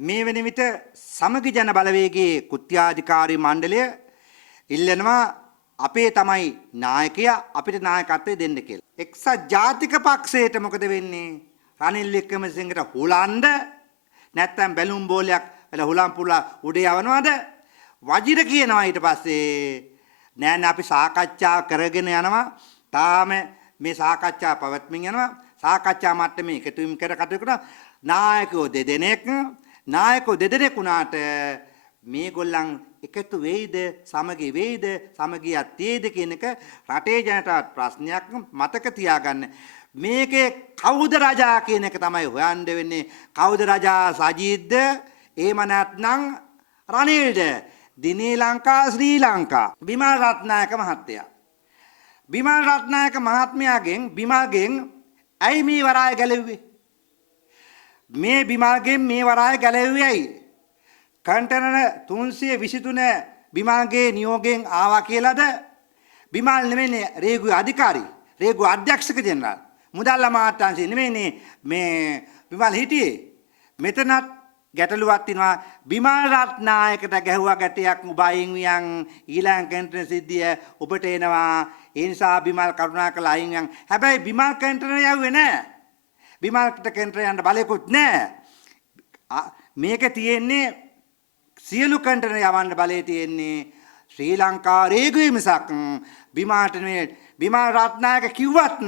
මේ වෙන විට සමගි ජන බලවේගයේ කුත්‍යාධිකාරී මණ්ඩලය ඉල්ලනවා අපේ තමයි නායකයා අපිට නායකත්වය දෙන්න කියලා. එක්සත් ජාතික පක්ෂයට මොකද වෙන්නේ? රනිල් වික්‍රමසිංහට හුලන්ද නැත්නම් බැලුම් බෝලයක් වල හුලම් පුලා උඩේ යවනවද? වජිර කියනවා ඊට පස්සේ නෑ අපි සාකච්ඡා කරගෙන යනවා. තාම මේ සාකච්ඡා පවත්මින් යනවා. සාකච්ඡා මට්ටමේ එකතු වීම කර කටයුතු කරන නායකයෝ දෙදෙනෙක් වුණාට මේගොල්ලන් එකතු වෙයිද සමගි වෙයිද සමගියක් තියේද කියන එක රටේ ජනතාවට ප්‍රශ්නයක්. මතක තියාගන්න මේකේ කවුද රජා කියන එක තමයි හොයන්න වෙන්නේ. කවුද රජා? සජිත්ද? එහෙම නැත්නම් රනිල්ද? දිනේ ලංකා ශ්‍රී ලංකා බිමල් රත්නායක මහත්තයා. බිමල් රත්නායක මහත්මයාගෙන් බිමල්ගෙන් ඇයි මේ වරාය ගැලෙව්වේ? මේ බිමල්ගෙන් මේ වරාය ගැලෙව්වේ ඇයි? කන්ටේනර් 323 බිමල්ගේ නියෝගයෙන් ආවා කියලාද? බිමල් නෙමෙයිනේ රේගුවේ අධිකාරී, රේගුව අධ්‍යක්ෂක ජෙනරාල් මුදල් අමාත්‍යාංශයේ නෙමෙයිනේ මේ බිමල් හිටියේ. මෙතනත් ගැටලුවක් තිනවා. බිමල් රත්නායකට ගැහුවා ගැටයක් උබයින් වියන් ඊළඟ කන්ටේනර් සිද්ධිය ඔබට එනවා. ඒ නිසා බිමල් කරුණාකරලා අයින් යන්. හැබැයි බිමල් කන්ටේනර් යවුවේ නැහැ. බිමල්ට කන්ටේනර් යන්න බලයකුත් නැහැ. මේක තියෙන්නේ සියලු කන්ටේනර් යවන්න බලය තියෙන්නේ ශ්‍රී ලංකා රේගුවේ මිසක් බිමල්ට නෙමෙයි. බිමල් රත්නායක කිව්වත්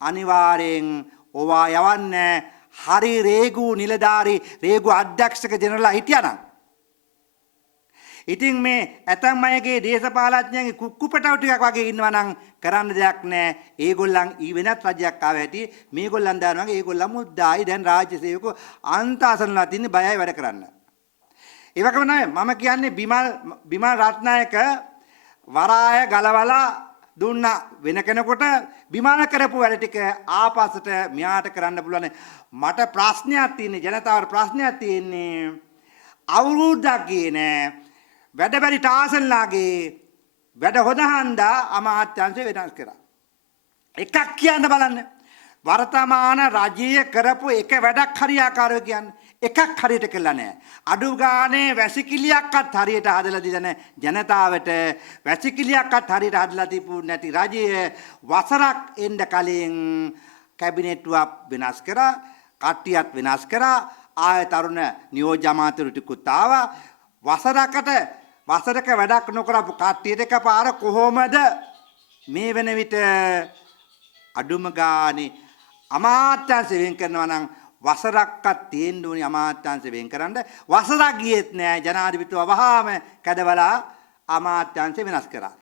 අනිවාර්යෙන් ඕවා යවන්නේ හරි රේගු නිලධාරී රේගු අධ්‍යක්ෂක ජනරල්ලා හිටියානම්. ඉතින් මේ ඇතම් අයගේ දේශපාලඥයන්ගේ කුක්කුපටව ටිකක් වගේ ඉන්නවා නම් කරන්න දෙයක් නැහැ. ඒගොල්ලන් වෙනත් රජයක් ආව හැටි මේගොල්ලන් දානවා වගේ ඒගොල්ලන් මුද්දායි දැන් රාජ්‍ය සේවකෝ අන්තාසනලා තින්නේ බයයි වැඩ කරන්න. ඒ වගේම මම කියන්නේ බිමල් රත්නායක වරාය ගලවලා දුන්නා වෙන කෙනෙකුට බිමල් කරපු වැඩ ටික ආපස්සට මෙයාට කරන්න පුළුවන්. මට ප්‍රශ්නයක් තියෙන්නේ ජනතාවට ප්‍රශ්නයක් තියෙන්නේ අවුරුද්දක් ගියේ නෑ වැඩබැරි ටාසන්ලාගේ වැඩ හොදහන්දා අමාත්‍යාංශය වෙනස් කරා. එකක් කියන්න බලන්න. වර්තමාන රජයේ කරපු එක වැඩක් හරියාකාරව කියන්නේ එකක් හරියට කළා නෑ. අඩු ගානේ වැසිකිළියක්වත් හරියට හදලා දීලා නෑ ජනතාවට. වැසිකිළියක්වත් හරියට හදලා දීපු නැති රජය වසරක් එන්න කලින් කැබිනට්ටුවක් වෙනස් කරා, කට්ටියත් වෙනස් කරා, ආය තරුණ නියෝජ්‍ය අමාත්‍යවරු ටිකුත් ආවා. වසරක වැඩක් නොකරපු කට්ටියට එකපාර කොහොමද මේ වෙන විට අඩුම ගානේ අමාත්‍යාංශ වෙන් කරනවා නම් වසරක්වත් තියෙන්න ඕනි අමාත්‍යාංශ වෙන් කරන්න. වසරක් ගියෙත් නෑ ජනාධිපතිතුමා වහාම කැදවලා අමාත්‍යාංශ වෙනස් කරා.